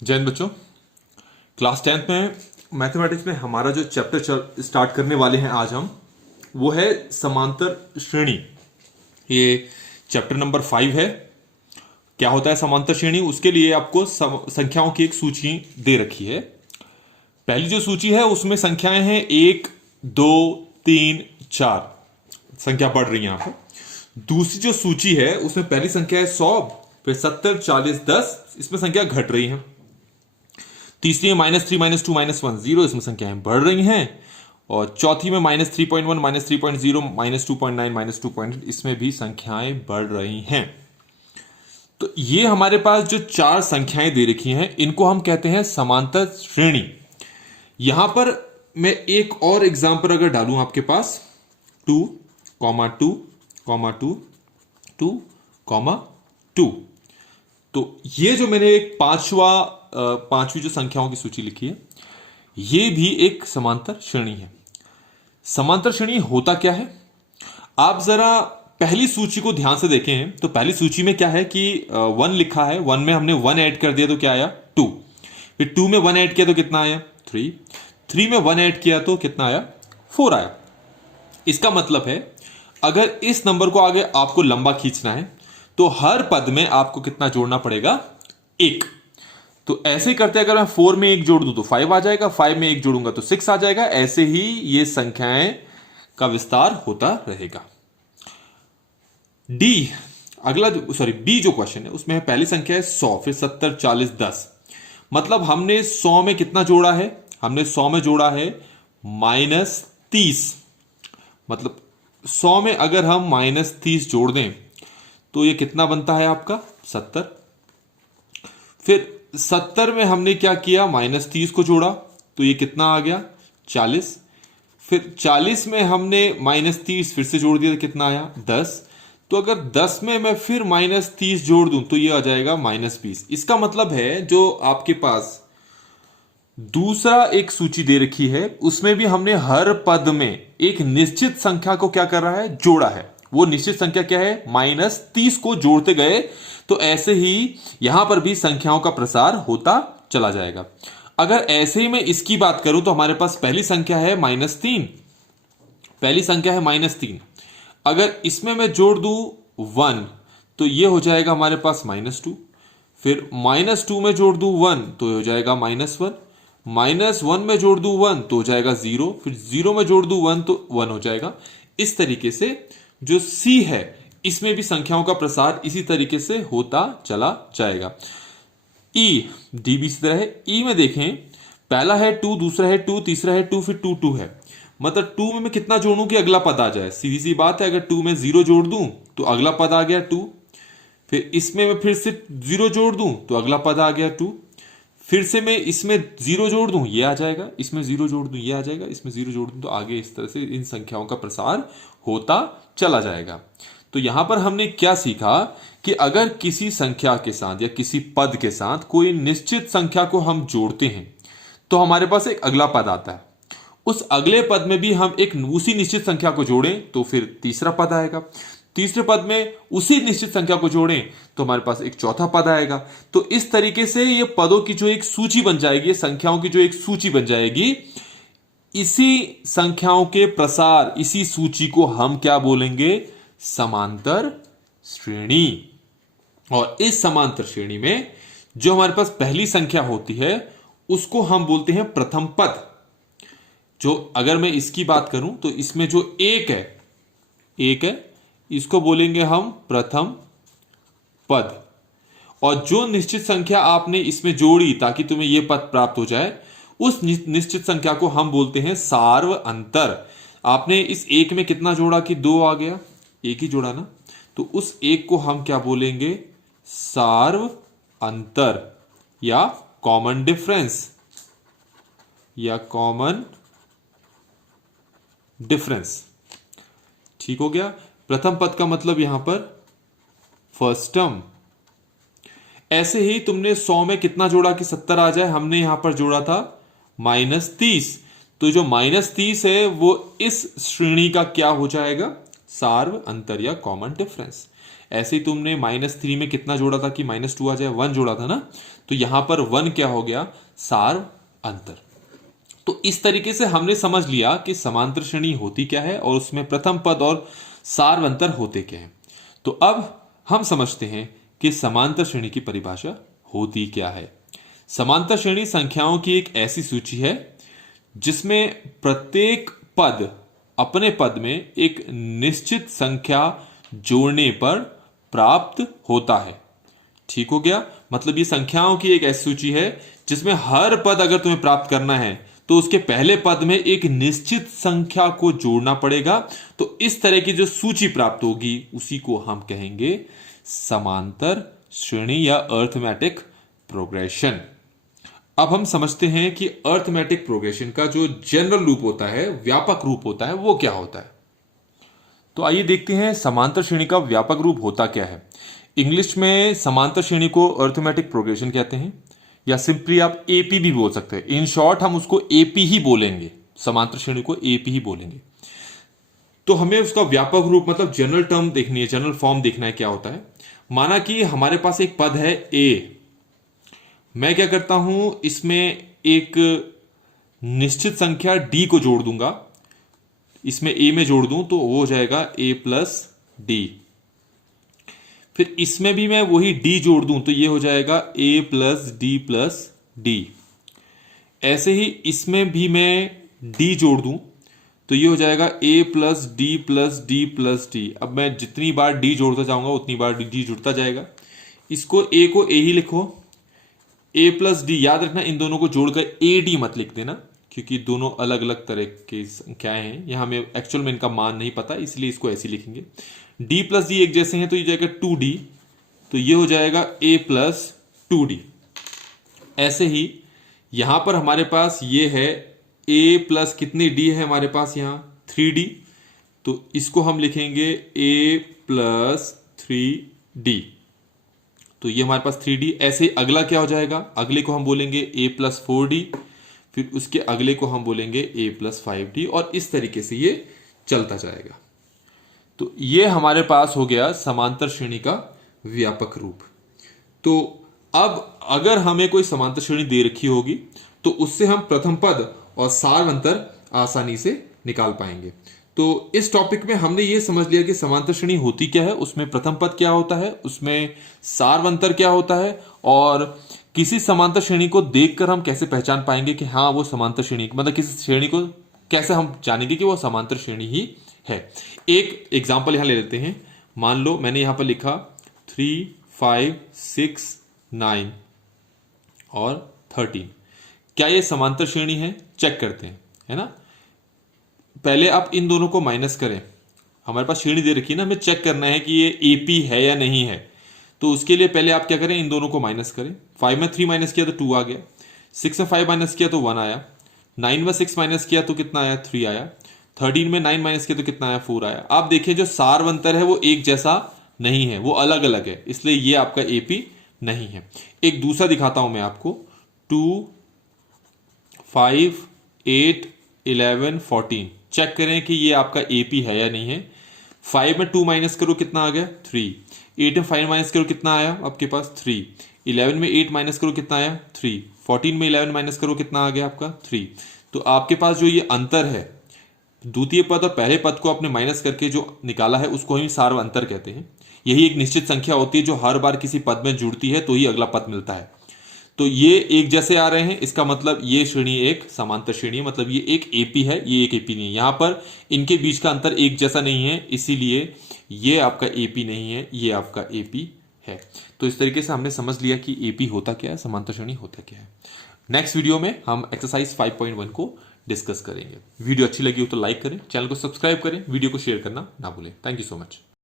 जय हिंद बच्चों। Class 10th में मैथमेटिक्स में हमारा जो चैप्टर स्टार्ट करने वाले हैं आज हम, वो है समांतर श्रेणी। ये चैप्टर नंबर 5 है। क्या होता है समांतर श्रेणी, उसके लिए आपको संख्याओं की एक सूची दे रखी है। पहली जो सूची है उसमें संख्याएं हैं 1 2 3 4, संख्या बढ़ रही है यहां पर। दूसरी जो सूची है उसमें पहली संख्या है 100, फिर 70 40 10, इसमें संख्या घट रही है। तीसरी में -3 -2 -1 0, इसमें संख्याएं बढ़ रही हैं। और चौथी में -3.1 -3.0 -2.9 -2. इसमें भी संख्याएं बढ़ रही हैं। तो ये हमारे पास जो चार संख्याएं दे रखी हैं इनको हम कहते हैं समांतर श्रेणी। यहां पर मैं एक और एग्जांपल अगर डालूं आपके पास 2, 2, 2, 2, 2, तो ये जो मैंने एक पांचवी जो संख्याओं की सूची लिखी है, ये भी एक समांतर श्रेणी है। समांतर श्रेणी होता क्या है, आप जरा पहली सूची को ध्यान से देखें। तो पहली सूची में क्या है कि 1 लिखा है, 1 में हमने 1 ऐड कर दिया तो क्या आया 2, फिर 2 में 1 ऐड किया तो कितना आया 3, 3 में 1 ऐड किया तो कितना आया 4 आया। इसका मतलब है अगर इस नंबर को आगे आपको लंबा खींचना है तो हर पद में आपको कितना जोड़ना पड़ेगा 1। तो ऐसे ही करते हैं, अगर मैं 4 में 1 जोड़ दूं तो 5 आ जाएगा, 5 में 1 जोड़ूंगा तो 6 आ जाएगा। ऐसे ही ये संख्याएं का विस्तार होता रहेगा। डी अगला बी जो क्वेश्चन है उसमें पहली संख्या है 100, फिर 70 40 10। मतलब हमने 100 में कितना जोड़ा है, हमने 100 में जोड़ा है -30। मतलब 100 में अगर हम -30 जोड़ दें तो ये कितना बनता है आपका 70। फिर 70 में हमने क्या किया, -30 को जोड़ा तो ये कितना आ गया 40। फिर 40 में हमने -30 फिर से जोड़ दिया तो कितना आया 10। तो अगर 10 में मैं फिर -30 जोड़ दूं तो ये आ जाएगा -20। इसका मतलब है जो आपके पास दूसरा एक सूची दे रखी है उसमें भी हमने हर पद में एक निश्चित संख्या को क्या कर रहा है, जोड़ा है। वो निश्चित संख्या क्या है, -30 को जोड़ते गए। तो ऐसे ही यहां पर भी संख्याओं का प्रसार होता चला जाएगा। अगर ऐसे ही मैं इसकी बात करूं तो हमारे पास पहली संख्या है -3, पहली संख्या है -3। अगर इसमें मैं जोड़ दूं 1 तो ये हो जाएगा हमारे पास -2। फिर -2 में जोड़ दूं 1 तो हो जाएगा -1, -1 में जोड़ दूं 1 तो हो जाएगा 0, फिर 0 में जोड़ दूं 1 तो 1 हो जाएगा। इस तरीके से जो सी है इसमें भी संख्याओं का प्रसार इसी तरीके से होता चला जाएगा। ई डी भी इसी तरह है। ई में देखें, पहला है 2, दूसरा है 2, तीसरा है 2, फिर 2 2 है। मतलब 2 में मैं कितना जोड़ूं कि अगला पद आ जाए, सीधी सी बात है। अगर 2 में 0 जोड़ दूं तो अगला पद आ गया 2। फिर इसमें मैं फिर से 0 जोड़ दूं तो अगला पद आ गया 2। फिर से मैं इसमें 0 जोड़ दूं ये आ जाएगा, इसमें 0 जोड़ दूं ये आ जाएगा, इसमें 0 जोड़ दूं तो आगे इस तरह से इन संख्याओं का प्रसार होता चला जाएगा। तो यहां पर हमने क्या सीखा कि अगर किसी संख्या के साथ या किसी पद के साथ कोई निश्चित संख्या को हम जोड़ते हैं तो हमारे पास एक अगला पद आता है। उस अगले पद में भी हम एक उसी निश्चित संख्या को जोड़ें तो फिर तीसरा पद आएगा। तीसरे पद में उसी निश्चित संख्या को जोड़ें तो हमारे पास एक चौथा पद आएगा। तो इस तरीके से ये पदों की जो एक सूची बन जाएगी, संख्याओं की जो एक सूची बन जाएगी, इसी संख्याओं के प्रसार, इसी सूची को हम क्या बोलेंगे, समांतर श्रेणी। और इस समांतर श्रेणी में जो हमारे पास पहली संख्या होती है उसको हम बोलते हैं प्रथम पद। जो अगर मैं इसकी बात करूं तो इसमें जो एक है इसको बोलेंगे हम प्रथम पद। और जो निश्चित संख्या आपने इसमें जोड़ी ताकि तुम्हें यह पद प्राप्त हो जाए, उस निश्चित संख्या को हम बोलते हैं सार्व अंतर। आपने इस एक में कितना जोड़ा कि 2 आ गया, एक ही जोड़ा ना, तो उस एक को हम क्या बोलेंगे, सार्व अंतर या कॉमन डिफरेंस, या कॉमन डिफरेंस। ठीक हो गया। प्रथम पद का मतलब यहां पर फर्स्ट टर्म। ऐसे ही तुमने 100 में कितना जोड़ा कि 70 आ जाए, हमने यहां पर जोड़ा था -30। तो जो -30 है वो इस श्रेणी का क्या हो जाएगा, सार्व अंतर या कॉमन डिफरेंस। ऐसे ही तुमने -3 में कितना जोड़ा था कि -2 आ जाए, 1 जोड़ा था ना, तो यहां पर 1 क्या हो गया, सार्व अंतर। तो इस तरीके से हमने समझ लिया कि समांतर श्रेणी होती क्या है और उसमें प्रथम पद और सार्व अंतर होते क्या है। तो अब हम समझते हैं कि समांतर श्रेणी की परिभाषा होती क्या है। समांतर श्रेणी संख्याओं की एक ऐसी सूची है जिसमें प्रत्येक पद अपने पद में एक निश्चित संख्या जोड़ने पर प्राप्त होता है। ठीक हो गया, मतलब ये संख्याओं की एक ऐसी सूची है जिसमें हर पद अगर तुम्हें प्राप्त करना है तो उसके पहले पद में एक निश्चित संख्या को जोड़ना पड़ेगा। तो इस तरह की जो सूची प्राप्त होगी उसी को हम कहेंगे समांतर श्रेणी या अर्थमेटिक प्रोग्रेशन। अब हम समझते हैं कि अर्थमेटिक प्रोग्रेशन का जो जनरल रूप होता है, व्यापक रूप होता है, वो क्या होता है। तो आइए देखते हैं समांतर श्रेणी का व्यापक रूप होता क्या है। इंग्लिश में समांतर श्रेणी को अर्थमेटिक प्रोग्रेशन कहते हैं, या सिंपली आप एपी भी बोल सकते हैं। इन शॉर्ट हम उसको एपी ही बोलेंगे, समांतर श्रेणी को एपी ही बोलेंगे। तो हमें उसका व्यापक रूप मतलब जनरल टर्म देखनी है, जनरल फॉर्म देखना है क्या होता है। माना कि हमारे पास एक पद है ए, मैं क्या करता हूं, इसमें एक निश्चित संख्या डी को जोड़ दूंगा, इसमें ए में जोड़ दूं तो वो हो जाएगा ए प्लस डी। फिर इसमें भी मैं वही डी जोड़ दूं तो ये हो जाएगा ए प्लस डी। ऐसे ही इसमें भी मैं डी जोड़ दूं तो ये हो जाएगा ए प्लस डी। अब मैं जितनी बार डी जोड़ता जाऊंगा उतनी बार डी जुड़ता जाएगा। इसको ए को ए ही लिखो, ए प्लस डी, याद रखना इन दोनों को जोड़कर ए डी मत लिख देना क्योंकि दोनों अलग अलग तरह की संख्याएं हैं। यहां हमें एक्चुअल में इनका मान नहीं पता इसलिए इसको ऐसे लिखेंगे। डी प्लस डी एक जैसे हैं तो ये जाएगा 2d, तो ये हो जाएगा ए प्लस 2d। ऐसे ही यहां पर हमारे पास ये है ए प्लस कितने डी है हमारे पास यहां 3d, तो इसको हम लिखेंगे ए प्लस 3d, तो ये हमारे पास 3d। ऐसे ही अगला क्या हो जाएगा, अगले को हम बोलेंगे a प्लस 4d, फिर उसके अगले को हम बोलेंगे a प्लस 5d और इस तरीके से ये चलता जाएगा। तो ये हमारे पास हो गया समांतर श्रेणी का व्यापक रूप। तो अब अगर हमें कोई समांतर श्रेणी दे रखी होगी तो उससे हम प्रथम पद और सार्व अंतर आसानी से निकाल पाएंगे। तो इस टॉपिक में हमने ये समझ लिया कि समांतर श्रेणी होती क्या है, उसमें प्रथम पद क्या होता है, उसमें सार्व अंतर क्या होता है, और किसी समांतर श्रेणी को देखकर हम कैसे पहचान पाएंगे कि हाँ वो समांतर श्रेणी, मतलब किसी श्रेणी को कैसे हम जानेंगे कि वो समांतर श्रेणी ही है। एक एग्जाम्पल यहां ले लेते हैं। मान लो मैंने यहां पर लिखा 3, 5, 6, 9 और 13, क्या ये समांतर श्रेणी है, चेक करते हैं, है ना। पहले आप इन दोनों को माइनस करें, हमारे पास श्रेणी दे रखी है ना, हमें चेक करना है कि ये एपी है या नहीं है। तो उसके लिए पहले आप क्या करें, इन दोनों को माइनस करें। 5 में 3 माइनस किया तो 2 आ गया, 6 में 5 माइनस किया तो 1 आया, 9 में 6 माइनस किया तो कितना आया, 3 आया, 13 में 9 माइनस किया तो कितना आया, 4 आया। आप देखिए जो सार्व अंतर है वो एक जैसा नहीं है, वो अलग अलग है, इसलिए ये आपका एपी नहीं है। एक दूसरा दिखाता हूं मैं आपको, 2, 5, 8, 11, 14, चेक करें कि ये आपका एपी है या नहीं है। 5 में 2 माइनस करो कितना आ गया, 3। 8 में 5 माइनस करो कितना आया आपके पास, 3। 11 में 8 माइनस करो कितना आया, 3। 14 में 11 माइनस करो कितना आ गया आपका, 3। तो आपके पास जो ये अंतर है, द्वितीय पद और पहले पद को आपने माइनस करके जो निकाला है उसको हम सार्व अंतर कहते हैं। यही एक निश्चित संख्या होती है जो हर बार किसी पद में जुड़ती है तो ही अगला पद मिलता है। तो ये एक जैसे आ रहे हैं, इसका मतलब ये श्रेणी एक समांतर श्रेणी है, मतलब ये एक एपी है, ये एक एपी नहीं है। यहां पर इनके बीच का अंतर एक जैसा नहीं है, इसीलिए ये आपका एपी नहीं है, ये आपका एपी है। तो इस तरीके से हमने समझ लिया कि एपी होता क्या है, समांतर श्रेणी होता क्या है। नेक्स्ट वीडियो में हम एक्सरसाइज 5.1 को डिस्कस करेंगे। वीडियो अच्छी लगी हो तो लाइक करें, चैनल को सब्सक्राइब करें, वीडियो को शेयर करना ना भूलें। Thank you so much.